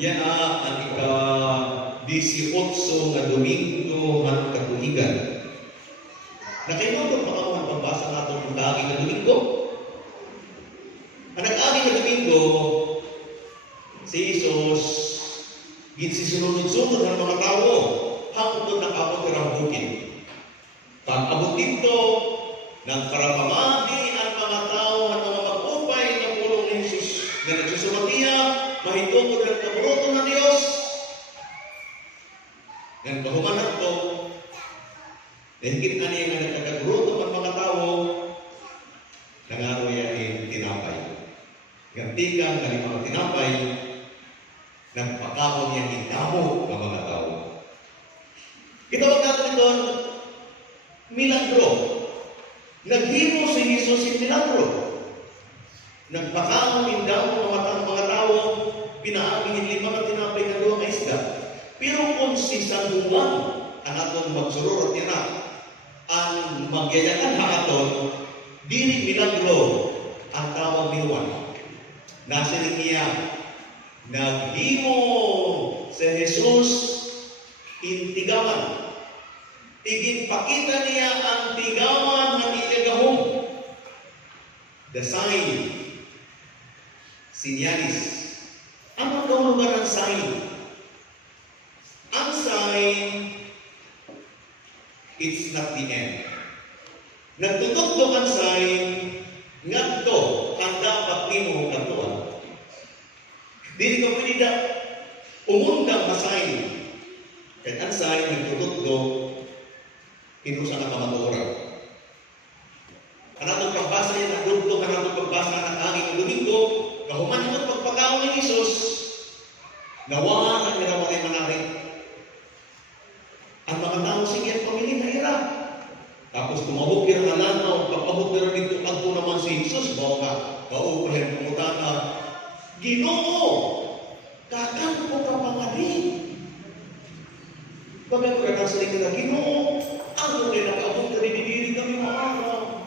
Yan ang ika-18 nga Domingo at katuigan. Nakailangan pa ako ang pagbasa natin ng kaagi na Domingo. Ang nag-agi na Domingo, si Jesus, ginsisunod-sunod ng mga tao, hanggang doon nakabot ng bukid. Pag-abot dito, nagkarapamati ang mga tao at mga mag-upay na pulong ni Jesus na nagsusumatiya, mahitungkod ng kaburoton ng Diyos. Ngayon, kahumanan ko, nahigit na niya na nagkakaburoton ng mga tao, nangaroyahin tinapay. Gantigang ng mga tinapay, nagpakaon niya hindamo ng mga tao. Gitawag natin ito, milagro. Naghimo si Jesus yung milagro. Nagpakaon hindamo ng mga tao, pinaaminin 5 na tinapay na 2 na isda. Pero kung si San Juan, ang atong magsururot yan ang magyayakan haaton, dili milagro ang tawag ni Juan. Nasa niya, naghimo si Jesus intigaman. Tigin-pakita niya ang tigaman na itagahom. The sign, sinyalis. Ano kahulugan ng sign? Ang sign, it's not the end. Nagtutugtog ang sign, ngadto ang dapat nimo katuan. Dili ka pwede na umundang na sign. At ang sign, nagtutugtog, kinusa na kamaturan. Anatong pagbasa niya ng dugtog, anatong pagbasa ng aging Domingo, kahuman mo pagpakaon ni Jesus, nawa na mirawarin manari. Ang mga tao sige pamilya na ira. Tapos tumahog kira na lanaw, pagpahog kira dito, agpo naman si Jesus, bawa ka, kauprahin pumutana, Ginoo, kakan ko ka panganin. Bagay ko na sa likod na Ginoo, ano kayo nakaabot ka rin diri kami maaraw.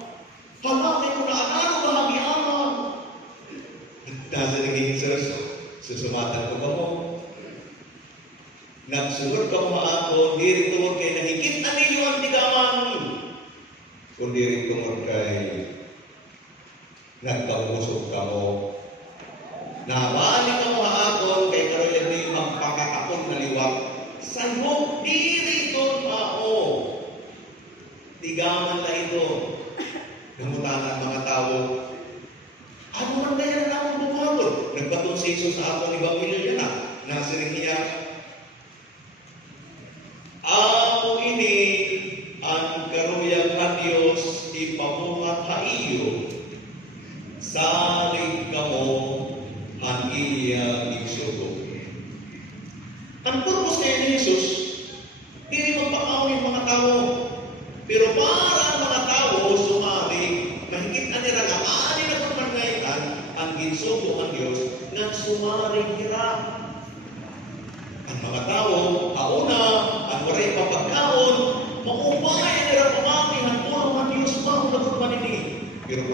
Halakay ko na anano bahagiaman. Nasa naging Jesus, susumatan ko ba mo? Nagsunod ka mo ako, diri tungod kay nahigit na ninyo ang tigaman. Kung diri tungod kay nagkausok ka mo. Nabalik ka mo ako, kay karoon yung magpakatakot na liwat. Sanhog diri doon mao. Tigaman na ito. Namutanan mga tao. Ano man kaya na akong bumatol? Nagbatong si Jesus sa ato ni Bapilyo na. Nasiring niya. Ako ini ang karuyang na Diyos ipamuhat ha iyo. Saring kamo ang iyang igsugo. Ang purpose kaya ni Jesus, hindi magpakaon yung mga tao. Pero para ang mga tao sumari, mahigit na nila nga, aani na pagmangaytan, ang ginsugo ang Diyos, nga sumari hirap. Ang mga tao, kauna, ang waray papagkaon, maupay nila pumami, ang pulong ang Diyos, mahulagod manini. Pero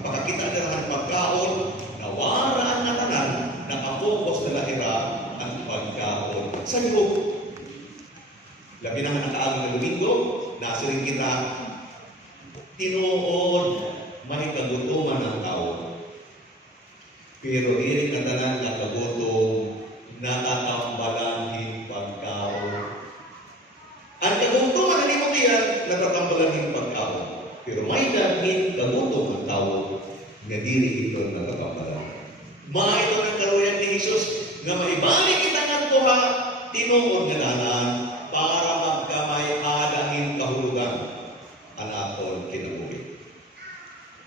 pakakita nila ang pagkaon, nawaraan na tanan, nakafocus nila hira ang pagkaon. Sa iyo, labi na nga nakaagin na Domingo, nasiring kita, tinuod, may kagutuman ng tao. Pero iring na tanan na kagutom, natatambalan pagkaon. Ang kagutuman na nimo tiyan, natatambalan pagkaon. Pero may dahil kagutom ng tao, na diri ito natatambalan. May ito ng karuyan ni Jesus, nga maibalik kita ng tuha, tinuod na lanan, para magkamay adahin kahulugan ang aton kinabuhi.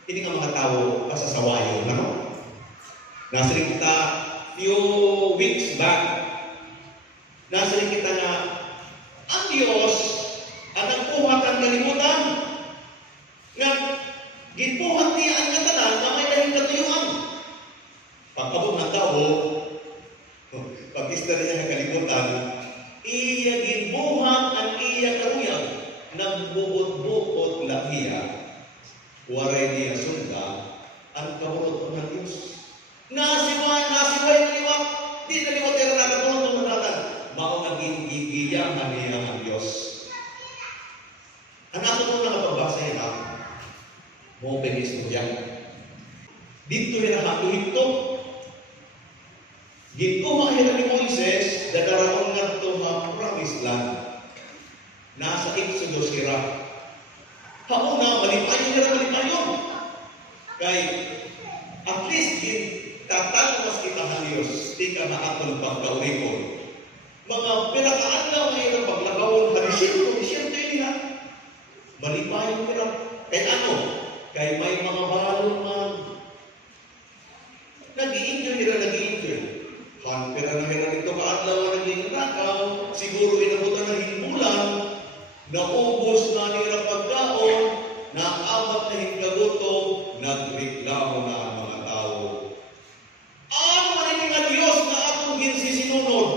Ini nga mga tao kasasawayo na no? Nasiring kita few weeks back, nasiring kita na ang Diyos at ang puhat ang kalimutan nga ginpuhat niya ang katanan na may dahil katuyuan. Pagkabong ng tao, pag-istorya niya ng kalimutan, iya ginbuhat ang iya karuyag, nagbuot-buot lang iya, waray niya sunda, ang kaburot ng Diyos. Nasiway liwat, di na liwat mo penistorya. Dito hirahato ito. Gikuha hira ni Moises, dadaraon nga ito ha promised land. Nasa Exodus hira. Hauna, malipayon. Kay, at least, tatalmas kita ng Diyos, di ka na atong pagkaurikon. Mga pinakaadlaw na ito paglagawon, halisito nila. Malipayon nila. Kaya ano? Kaya may mga balong nag-i-enjoy. Pero na hira dito kaadlaw na naging nakaw, siguro inabutan ng himbulan, naubos na nila pagkaon, naabat na hinggaguto, nagreklamo na ang mga tao. Ano man nga Diyos na atong ginsisinunod?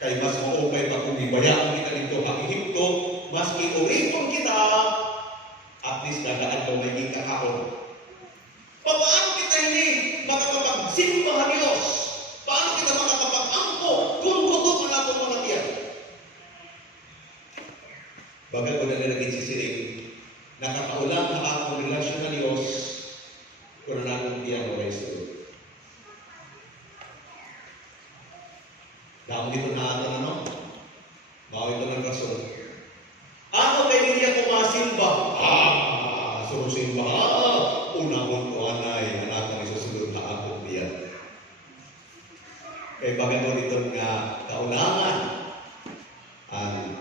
Kay mas maupay pa kung ibayaan kita dito ang Ehipto, mas iuripon kita, at least nagaadlaw na hingga kahapon. Paano kita hindi makakapagsimba ng Diyos? Paano kita makakapag-ampo kung gutom na ako mga tiyan? Bagal ko na nilagin sisiring, nakakaulang na akong relasyon na Diyos kung na akong tiyan o resto. Dahil dito na ito bawa ito ng rason. Ako kay hindi ako masimba. Sumusimba. Unang ko anay, anak ng isusunod na akong tiyan. Kaya bagal ko dito nga kaulangan ang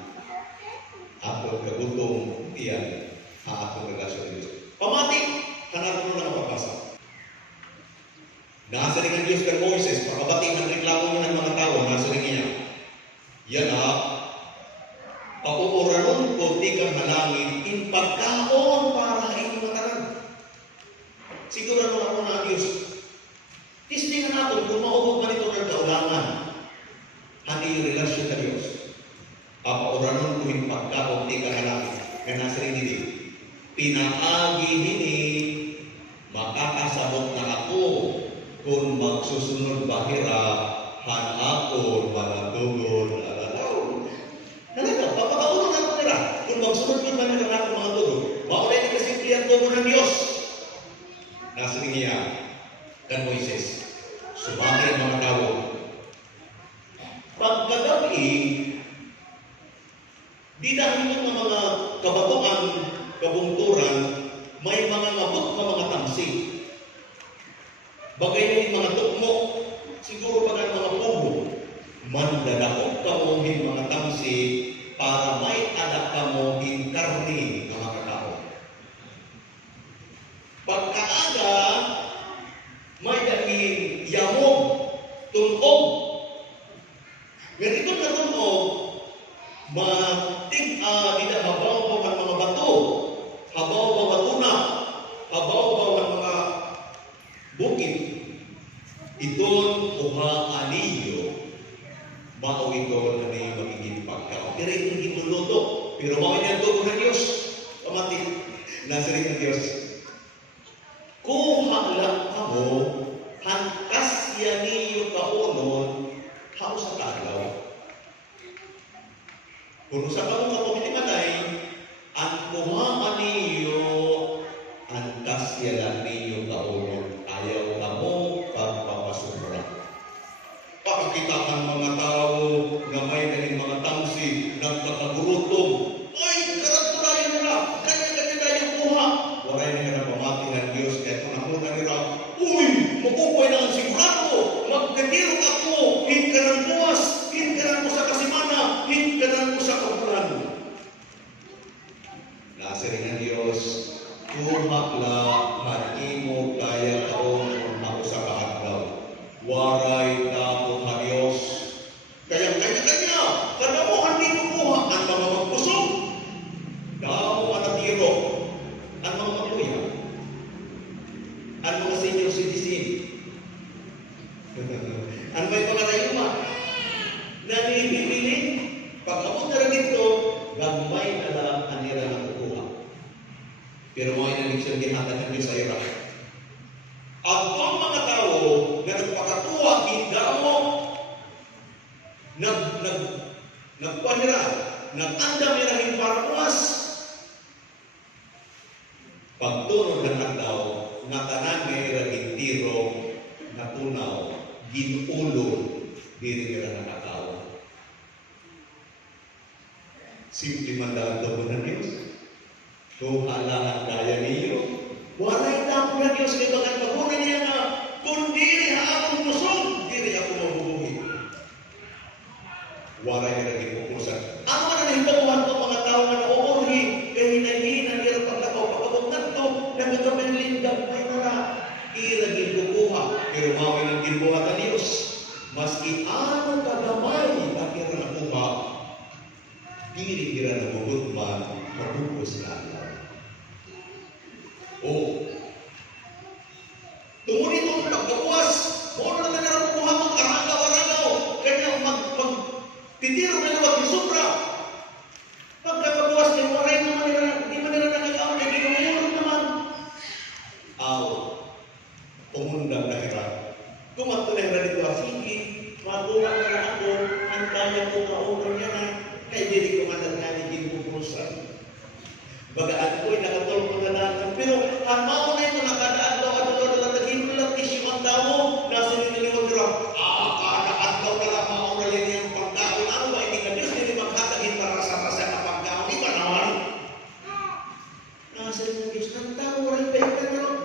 akong kagutong tiyan ang akong relasyon ng Diyos. Pamati, hanap mo na mapapasa. Nasa rin ang Diyos kay Moises, pagkabating ang reklamo niya ng mga tao, nasa rin niya. Yan pauuranon ko di kang halangin, in pagkaon para inyong mataran. Sigurado ako na ang Diyos. Tistingan natin kung maubog man ito ng kaulangan. Hati yung relasyon sa Diyos. Papauranon ko in pagkaon di kang halangin. Kaya nasa rin hindi. Pinaagi hini, makakasabot na ako kung magsusunod bahira, hanakon, manatugon, alalaw. Nalaga, papakaulo na ito nila. Kung magsunod ko naman ng akong mga tugon, maulay ni kasimplihan tugon ng Diyos. Nasa niya, kan Moises, sumakay ang mga tao. Pagkagabi, di dahil ng mga kabatuan, kabungturan, may mga ngabot na mga tamsig. Bagay na yung mga tukmo, siguro pa ng mga pugo, mandadakot ka mo yung mga tamsi para may adak ka mo yung karni ng mga tao. Pagkaaga, may dahil yamog, tunog. Ganito na tunog, tidak habaw-baw ang mga bato, habaw-baw ang tuna, habaw-baw ang mga bukid. Iton umaaniyo, mao iton na niyo magiging pagkaon. Pero ito hindi muluto. Pero mao niya ito ng Diyos. Pamati, nasa rin ng Diyos. Kung hakla ka mo, hantas yan niyo kaunon, hao sa kagaw. Kung sa kamong kapamilimanay, ang kuhaan niyo, hantas yan niyo kaunon, ayaw ka mo, pagpapasubra. Pakakita ang mga tao na may galing mga tamsi, nagkakagurutong, ay, karatulayan nila, kanya-kanya tayo kuha. Waray na nga pamati ng Diyos, kaya kung nakuha nila, uy, makukuha na ang sigurado, magkatirok ako, hinkaran buwas, hinkaran mo sa kasimana, hinkaran mo sa kapulan. Nasa rin ang Diyos, tuhakla, mo kaya taong ako sa kaadlaw. Waray takot ha Diyos. Kaya kanya-kanya, kadamuhan dito kuha ang mga magpusong. Damo ang natiro, ang mga magluya, ang mga senior citizen. Ang may mga rayuma, nanibibili, pag-abot na rin dito, gagmay na lang ang nila na kukuha. Pero mga inaliksyon ginhatag ng Diyos sa ira. At ang mga tao na nagpakatuwa, hindi mo nagpanira, nag-andam nila yung paramuas. Pagtunod ng adlaw, nga tanan nga iragintiro, natunaw, ginulo, diri nila nakatawa. Simple man lang ito na Diyos. Kung halahan kaya niyo, walay tapo na Diyos kay bagan pagunan niya na, kung diri akong kusog, diri ako mabubuhi. Walay na lagi pupusan. Ano man ang nahibaguhan ko mga tao na nauuhi, kaya hinahinan nila paglakaw, pagkabugnan to, nagkakamay lindang, ay nara, iragin bubuha, pero maway ng ginbuha na Diyos. Maski ano kagamay, akira na buha, diri kira na bugutman, mabubos na Allah. O, tungulin mo pagkabuwas, muna na nga bubuha mo, aragaw-aragaw, kanya magtitiro na luwag ni Supra. Pagkakabuwas, di mo rin naman nila, di mo nila nagagaw, ay ginumulog naman. Aw, umundang na kira. Kumato na kira dito, sige, magulang na ako, ang kaya ko kaunang niya na, kaya dili ko managani ginubusan. Bagaan ko'y nakatulong na natin. Pero ang mauna ito nakadaadlaw at naging lang isyu ang tao na siniliwan nila. Nakadaadlaw na lang mauna rin yung pagkaon. Ano ba? Hindi ka Diyos, hindi maghatagin para sa na pagkaon. Di ba naman? Nasa rin ng Diyos, ang tao rin ba yung kanaro?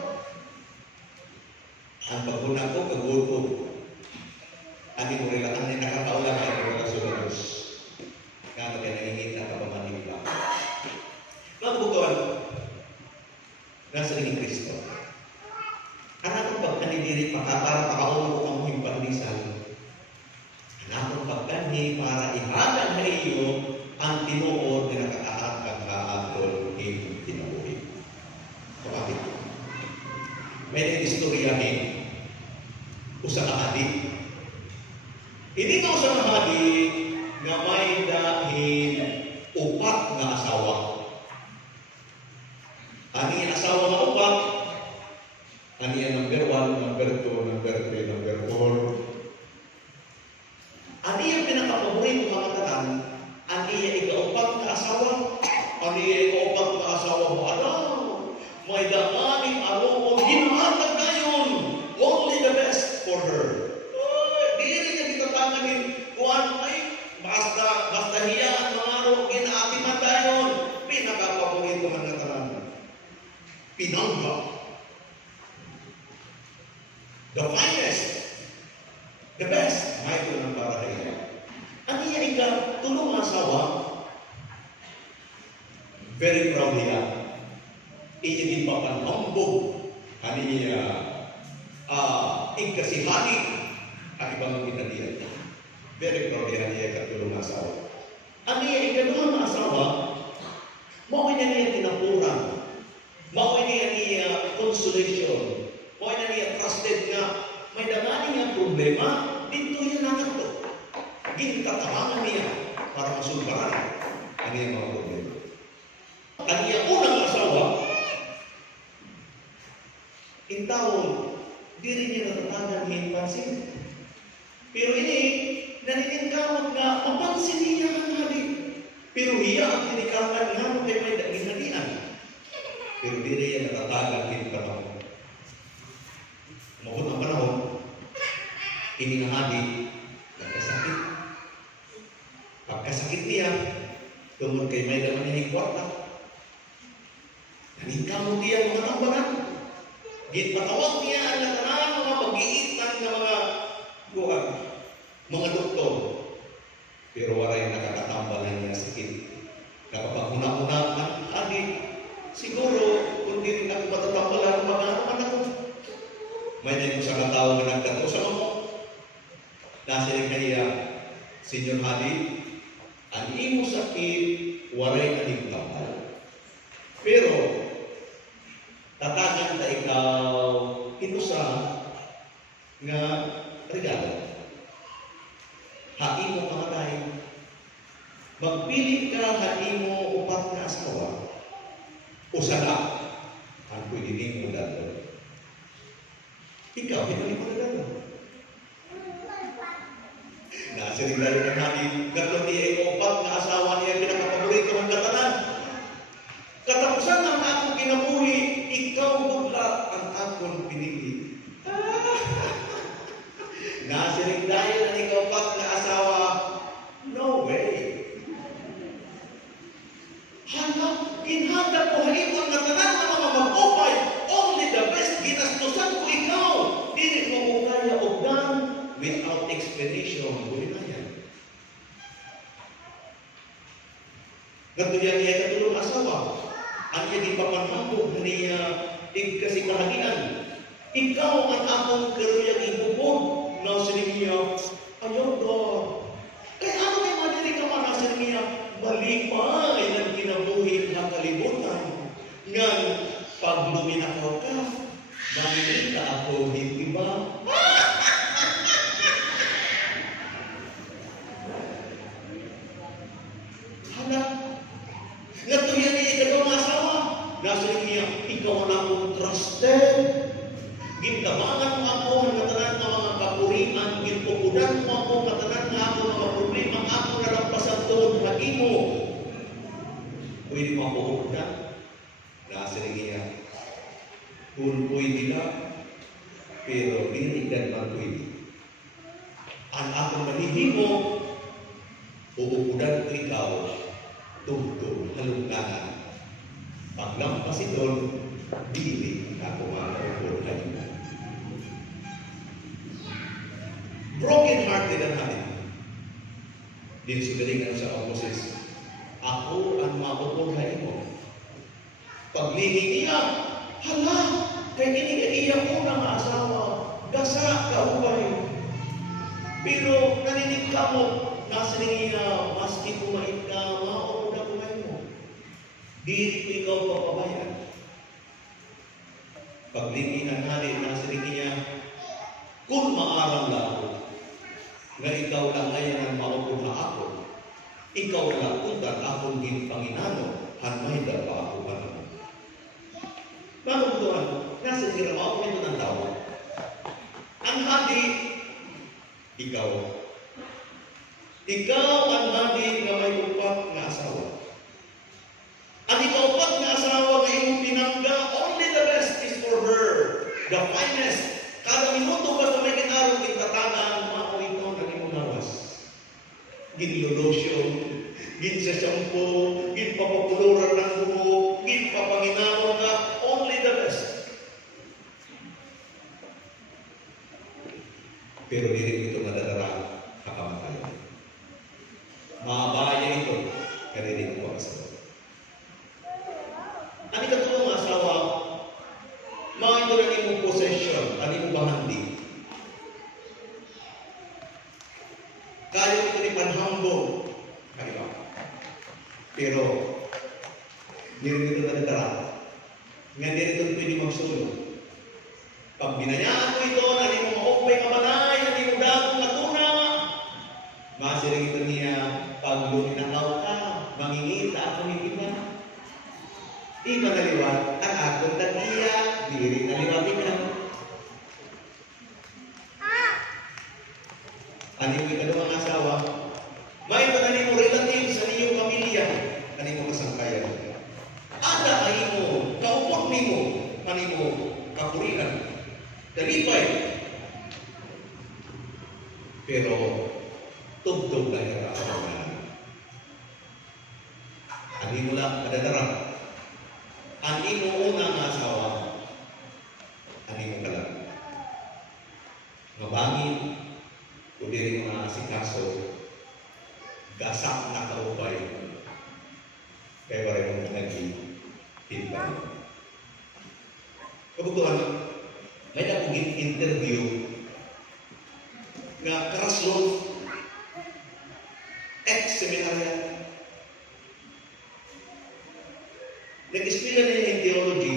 Ang paguna ko, kaguto. Ani mo rin lang, ang nakakaulang ay relasyon ng Diyos. Kano kaya nangingita ka ba manila? Mga kabutuan, nasa naging Kristo. Anak kong pagkanidiri para pakaunong ko ang muhing pagnisan. Anak kong pagkani para ihagan na iyo ang tinuod na nakatahat kang kaatol ng tinubuhin. Kapatid, may nag-istoryahin usa ka hadi. Hindi ka usa ka hadi nga may dahil upat na asawa. Ani ang asawa nga upat, ani ang number 1, number 2, number 3, number 4. Ani ang pinakapaborito mga tanan, ani ang ikaupat na asawa, ani ang ikaupat na asawa mo, may damaning along hinuhatag na yun. Only the best for her. Dili niya ditatangan din, kuhan ay, basta hiya ang mga ro, ginaatiman tayo, pinakapaborito man na tanan. Pinangga. The finest. The best. May ito ng para kayo. Ano niya ika, tulong asawa, very proud niya. Iya din papanhambog. Ano niya, ikasihani, ang ibang kinadiyan. Very proud niya katulong asawa. Ano niya ika doon asawa, mawin niya tinapurang. Mawin niya consolation. Mawin niya trusted nga may damani nga problema, dito niya nakato. Gintatangan niya para masulbaran ang iyang mga problema. Ang iyang unang asawa, in taon, di rin niya natatagan hing pansin. Pero ini, naniningkamot nga, mapansin niya ang hali. Pero hiya ang tinikaman nga mo kay may ginhalian. Pero di rin natatagan din panahon. Umabot ang panahon, iningahali, nagkasakit. Pagkasakit niya, tungkol kay may naman niya hingkwarta. Naningkamot niya mga tambanan. Gitpatawag niya ang latanang mga pag-iitan ng mga doktor. Pero waray nakakatambalan niya sakit. Nakapag-una-una ang adik, siguro, kung di rin ako matatambalan, mag-aaman ako. May naging sa katao na nagkato sa mga. Nasa rin kaya, Senyor Hadi, ang imo sakit, waray na higtambal. Pero, tatagan na ikaw, inusa nga regalo. Hain mo kamatay. Magpilit ka, hain mo upat na asawa. Usa na, ang pwede din mo dito. Ikaw, hindi mo dito. Nasa rin lalo na natin, gano'n niya yung upat na asawa niya, pinakapaborito ng katanan. Katapusan ng akong kinabuhi, ikaw bugla ang akong pinili. Nasiring dahil ang ikaw pat na asawa, no way. Kinhanda ko halimon na tanan na mga mag-upay, only the best, ginastusan ko ikaw. Dili mo ko kaya ogdan without explanation. Huli na yan. Katuyan niya katulong asawa. Ang niya di papanhambog niya kasi kahagian. Ikaw ang akong karuyang ibubog. Nasiling niya, ayaw God. Kaya ano may madiri ka man nasiling niya, malipay ng kinabuhi ng kalibutan. Ngan, pag luminakaw ka, makikita ako, hindi ba? Hala, natuyan niya ikaw mga asawa. Nasiling niya, ikaw ang akong trusted. Gintabangan mo ako ang katanan ng mga kapurian, ginpukudan mo ako ang katanan ng ako mga problema, ako nalampasan doon, hagi mo. Pwede mo ako ukudan? Nasiling niya, kung pwede na, pero dinigan man pwede. Ang akong manihimo, uukudan ko ikaw, tugtog, halungkanan. Paglampasin doon, dili ako makakupod na ito. Broken hearted ang natin. Dili sigalingan sa Moses. Ako ang makupod mo. Paglingin niya, hala, kay kinigiya ko ng asawa, gasa, kaubay. Pero naninig ka mo, nasa niya, maski kumait ka, makupod na kumay mo. Dili ko ikaw papabayan. Paglingin ang hari, nasa niya, kung maarang lang nga ikaw lang ngayon ang maupod na ako, ikaw lang utan akong ginpanginano, hanmay da pa ako pa naman. Bakit doon, nasa sira mo ito ng tao. Ang hadi, ikaw. Ikaw ang hadi na may upat na asawa. Ang ikaw upat na asawa na iyong pinangga, only the best is for her. The finest. Kada minuto ba sa may kinarong kintatangan, mao ito na imunawas. Ginlolosyon, ginsashampo, ginpapapuluran ng buhok, ginpapanginaro na, only the best. Pero dili ito madadara kakamatayan. Mabaya ito, kaya dili ko asawa. Ano katulong asawa? Mga ito na imong possession, ano imong bahandi. Kaya ito ni panhambog. Kaya. Pero, nirito na nadara. Nga dito pwede magsulong. Pag binayaan mo ito, ano imong maupay kamanay, ano imong dagong matuna, masiring ito niya, pag luminakaw ka, mangingita ako ni iba. Iba naliwat, ang akong tag-iya, diri naliwatin ka. Ano yung ikalawang asawa? May pananin mo relative sa iyong pamilya, ano mo kasangkayan. Ada ay mo, kaupot mo, ano mo, kapurihan. Dalipay. Pero, tugtog na yung asawa. Ano mo lang, madadarang. Ang inuunang asawa, ang imo ka lang. Mabangin, kundi rin mga asikaso, gasak na kaupay, kaya wala mong nag-hintay. Kabutuhan, may akong interview nga Kraslov, ex-seminaryan. Nag-espila niya yung theology.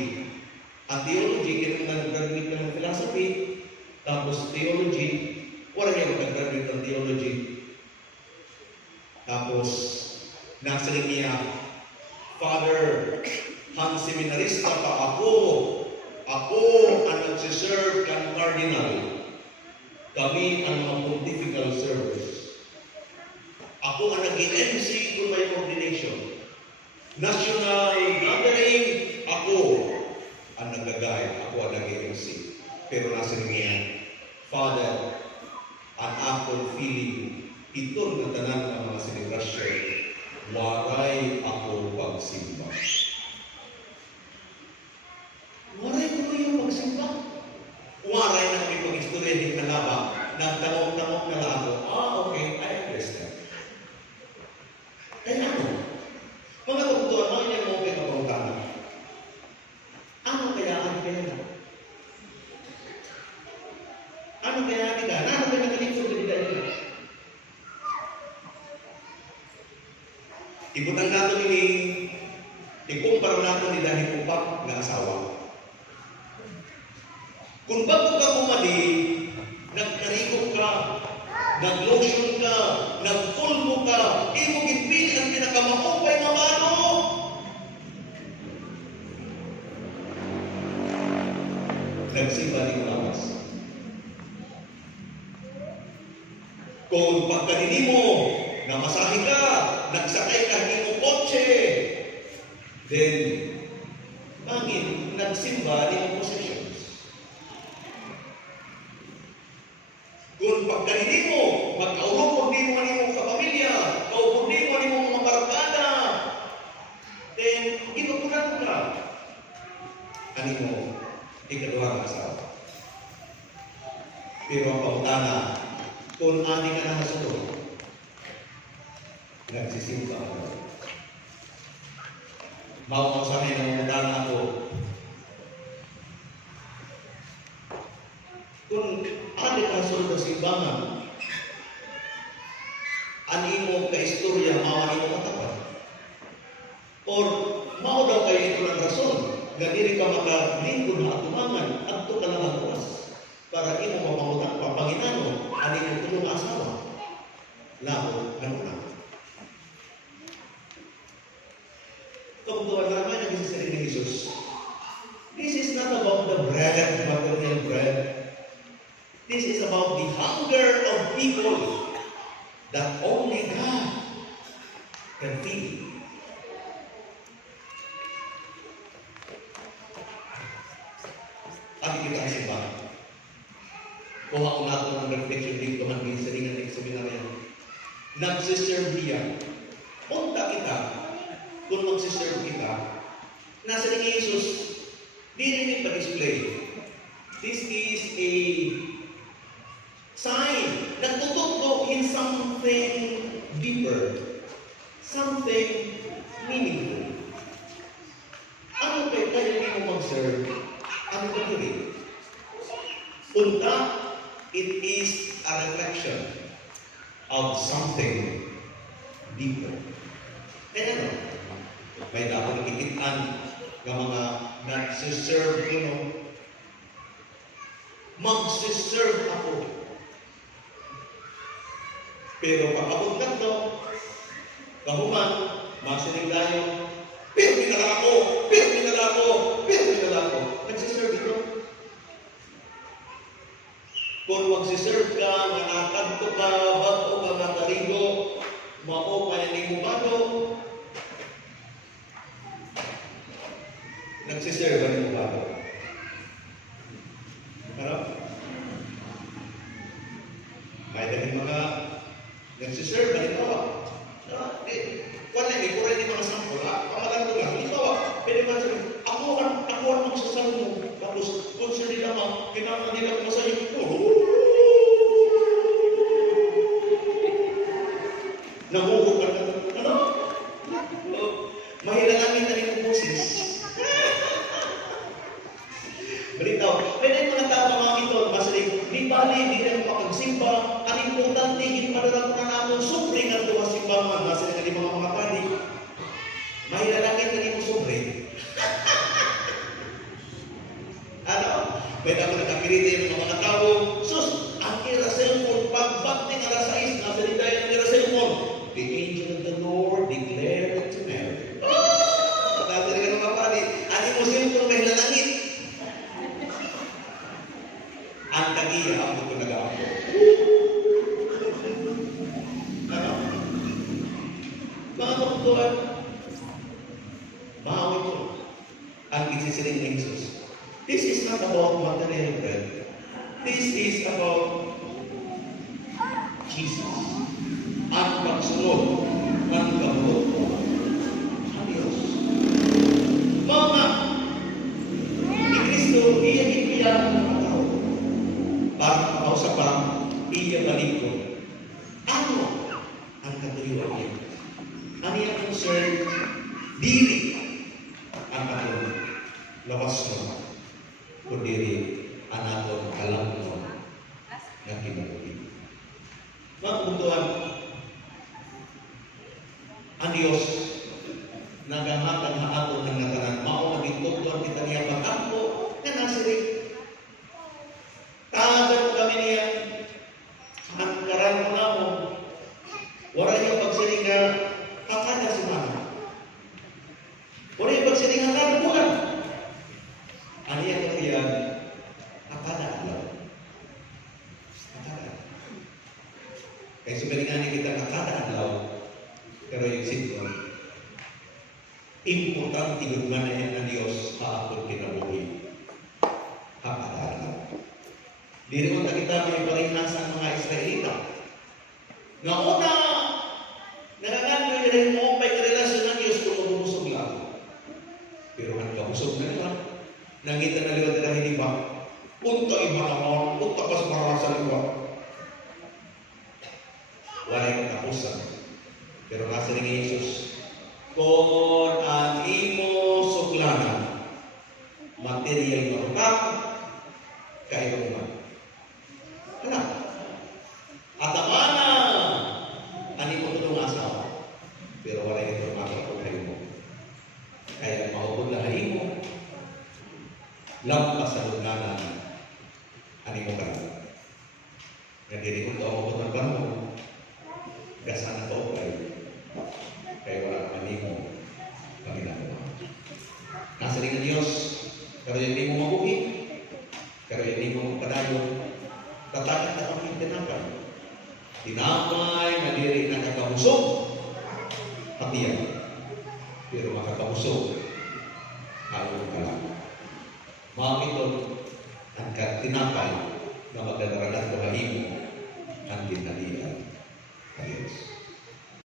Ang theology, kinang nag-graduate ng philosophy, tapos theology, wala niya mag-graduate ng theology. Tapos, nasaling niya, Father, ang seminarista pa ako ang nagsiserve kang cardinal. Kami ang mga pontifical service. Ako ang nag-MC kung may ordination. National gathering, ako ang nag Pero nasa niya, Father, ang akong feeling, ito na tanan ng mga selebrasyon, waray ako pagsimba. Waray ko yung pagsimba. Waray na kami pag-istorya ng kalaba, nagtangok-tangok na lang ako, okay, I understand. Kaya ano? Mga doktor, ano yung mga pinapagkana? Ano kaya ang kaya? Ano kaya ang kaya? Ano kaya nakalipod na nila? Ibutang nato ini, ikumpara nato ni dahil upak na asawa. Kung bago ka bumali, nagkarikot ka, naglotion ka, nagpulmo ka, imong ipili ang pinakamaupay na mano. Nagsimba ni Lawas. Kung pagkanini mo, namasahe ka, nagsakay ka ng kotse, then, bangin, nagsimba ni mga possessions. Kung pagkanini mo, magkaulupon din mo ni mo kapamilya, kaupon din mo ni mo mga barkada, then, inupunan ka. Ano mo, ikaduha ka asawa. Pero ang pangutana, kung ani ka na masunod, nagsisimba ako. Mauusahin ang pangutana ako, kung ani ka masunod sa simbangan, ani mo ka-istorya, mawa imo matapat. Or, mao daw kayo ito ng rason, nga dili ka makalingkod na atumangan, adto ka lang ang oras, para imo mapangutang papanginano, ani mo tulong asawa. Labo, ganun na. Kabutuan naman ang isasarin ni Jesus. This is not about the bread, material bread. This is about the hunger of people that only God can feed. Pati kita ang simbahan. Kuha ko nato ng reflection dito ang ginsaringan ng seminaryan. Nagsiserve niya. Punta kita, kung magsiserve kita, nasa ni Jesus, di rin pa-display. This is a sign. Nagtutok in something deeper. Something meaningful. Ano kaya hindi mo mag-serve? Ano ba ito? Unta, it is a reflection of something deeper. Kaya ano? May dapat nakikitaan ng mga nagsiserve ko, no? Magsiserve ako. Pero pag-abot na ito, kahuman, masinig tayo, pero pinala ako, pero pinala ako, pero pinala ako. Nagsiserve ito. Kung magsiserve ka, nanakadto ka, bato ka, matarigo, mao pa yan mo bato, nagsiserve ka mo bato. Ano? May dahil mga nagsiserve, halimbawa, wala ni kuray ni mga sampol, pamalan ko lang, halimbawa, pwede ba sabihin, ako ang magsasal mo, tapos kung siya nila kinaka nila masahin ko, namuhog ka na, ano? Mahilalangin na rin ang boses. Balitaw, pwede mo na tao mga ito, masaling, di bali, di rin makagsimba, ang importante, hindi madarapo na namin, supring ang tuwa simbangan, masaling ang limang mga padi. Mahilalangin na rin mo supring. Ano? Pwede ako nakakirita yung mga tao, sus, ang ira cellphone, pagbakting alas 6, nasa rin tayo ng ira cellphone. The angel of the Lord declared it to Mary. Tatari ka ng mga padi, ani mo cellphone may lalangit. Ang tagiya ang ito nag-aako. Ano? Mga kaputuan, mahawin ko ang isisiling ng Jesus. This is not about material bread. This is about Jesus. Ang pagsunod ng kabuto ang Diyos. Mga ni Kristo, iya ipiyan ng mga tao. Para makausapang iya balikod. Ano ang katuyuan niya? Ang iyang concern, diri ang katuyuan. Lawas mo. Kundiri anaton alam mo na kinabuhi. Mga kebutuhan, ang Diyos nagamatang haaton ng natanan. Mao magitutuan kita niya pagkampo na nasiri. Tagan kami niya. Ang karan mo na mo. Wala niya pagsiring na kakada si Mana. Wala niya pagsiring na kakada bulan. Ano yan kaya? Kakada alaw. Kakada. Kaya sugalingan kita kakada alaw. Pero yung sitwasyon, importante gudman na yan ng Diyos haapon kinabuhi. Kakada alaw. Di rin kita may parinas ang mga Israelita. Nga una, nangangandoy na rin mo may relasyon ng Diyos kung mabusog lang. Pero ang kabusog na nila, nangita na liwat na hiniba, punta iba naman, punta ka sa marang sa liwat. Wala yung katapusan. Pero kasi ni Jesus, kung ang imo suklanan, material marukak, kaya naman. Ano? At amana, ani mo itong asawa, pero wala yung tumakas ko kayo mo. Kaya maupod lahat mo, lampas sa lugnanan, ani mo ka. Nagdiri ko ito ako ng banmo, gasana ko kayo. Kaya wala ka ani mo, Panginoon. Nasa rin ng Diyos, pero hindi mo mabuhi, pero hindi mo padayon, tatakat na kami tinapay. Tinapay, madiri na kakabusog, patiyan. Pero makakabusog, halong ka lang. Mga ito, ang tinapay na magdadaragan ko mahimo ang dinalian. Adios.